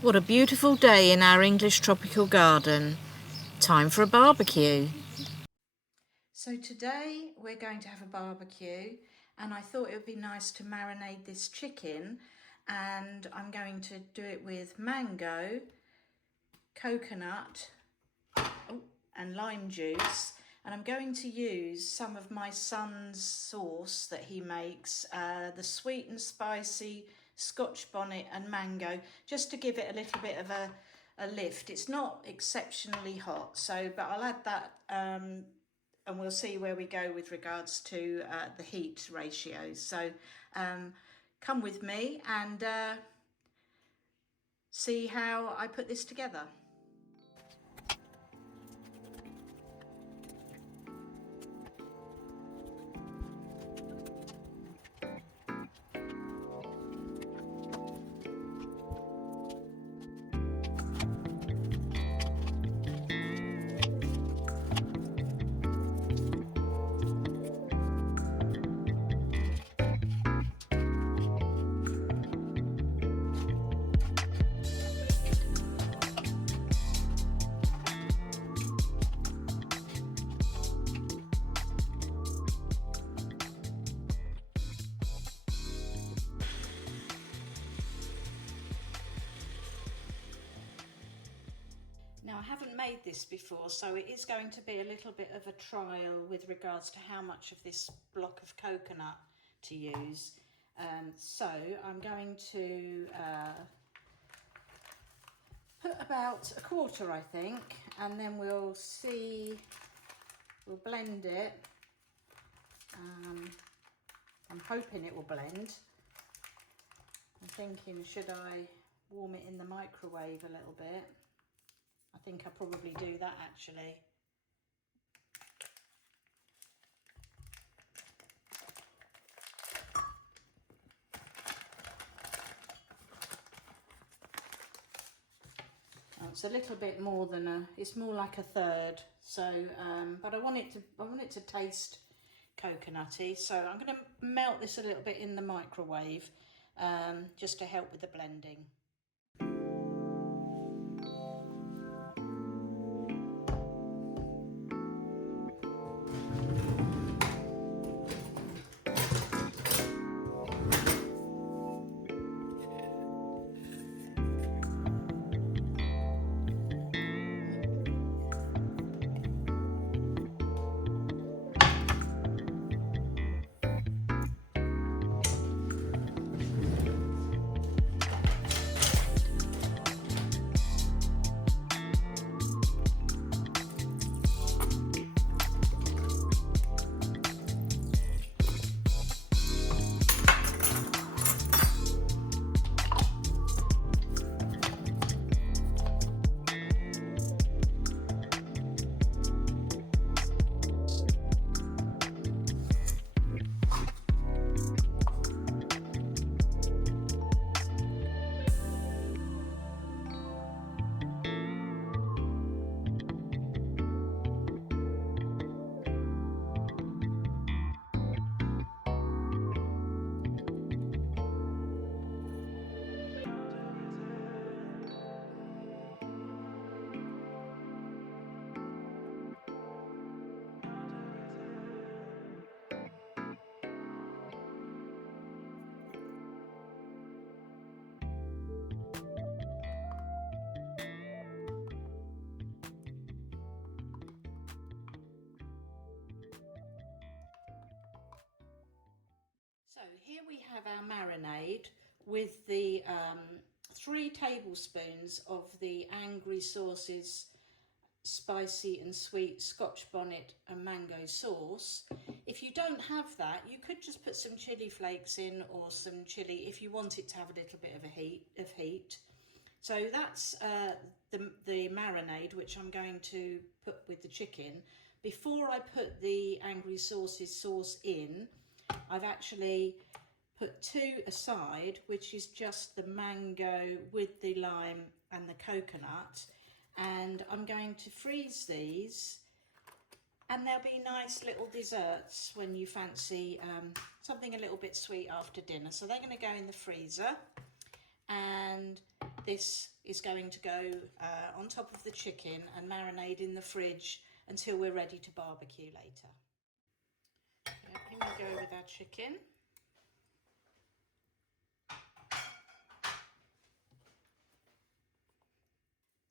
What a beautiful day in our English tropical garden. Time for a barbecue. So today we're going to have a barbecue, and I thought it would be nice to marinate this chicken, and I'm going to do it with mango, coconut, and lime juice. And I'm going to use some of my son's sauce that he makes, the sweet and spicy Scotch bonnet and mango, just to give it a little bit of a lift. It's not exceptionally hot, but I'll add that and we'll see where we go with regards to the heat ratios. So come with me and see how I put this together. Now, I haven't made this before, so it is going to be a little bit of a trial with regards to how much of this block of coconut to use. So I'm going to put about a quarter, I think, and then we'll blend it. I'm hoping it will blend. I'm thinking, should I warm it in the microwave a little bit? I think I'll probably do that actually. Oh, it's a little bit more than it's more like a third. So, but I want it to taste coconutty. So I'm going to melt this a little bit in the microwave, just to help with the blending. So here we have our marinade with the 3 tablespoons of the Angry Sauces spicy and sweet Scotch bonnet and mango sauce. If you don't have that, you could just put some chili flakes in, or some chili if you want it to have a little bit of heat. So that's the marinade, which I'm going to put with the chicken. Before I put the Angry Sauces sauce in, I've actually put 2 aside, which is just the mango with the lime and the coconut, and I'm going to freeze these, and they'll be nice little desserts when you fancy something a little bit sweet after dinner. So they're going to go in the freezer, and this is going to go on top of the chicken and marinate in the fridge until we're ready to barbecue later. Here we go with our chicken.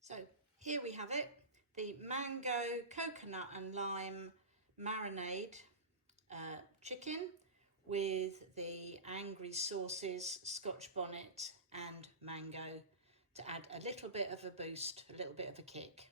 So here we have it, the mango, coconut and lime marinade chicken with the angry sauces, Scotch bonnet and mango to add a little bit of a boost, a little bit of a kick.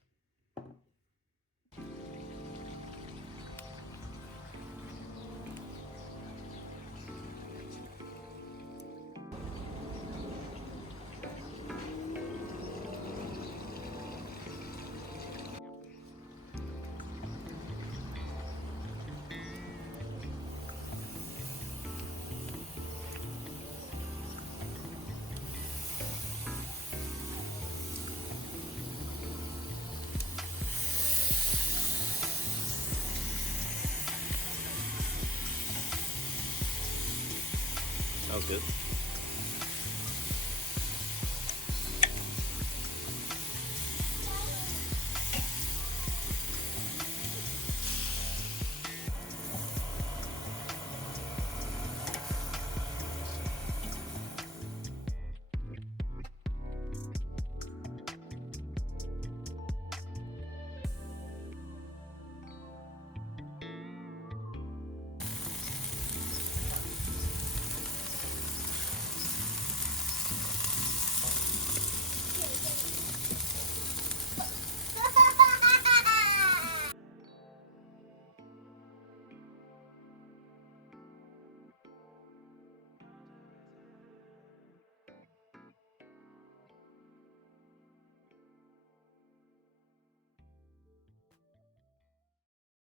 Sounds good.